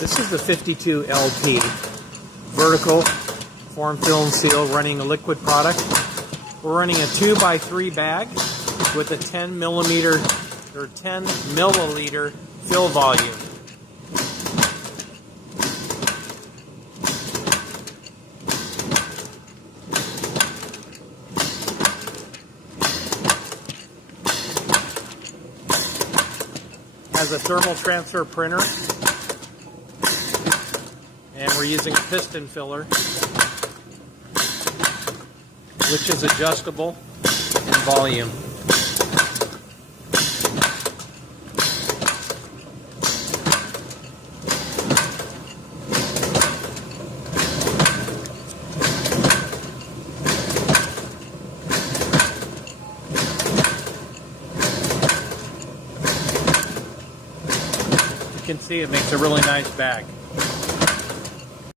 This is the 52LP vertical form, fill, and seal running a liquid product. We're running a 2x3 bag with a 10 milliliter fill volume. Has a thermal transfer printer, and we're using a piston filler, which is adjustable in volume. You can see it makes a really nice bag.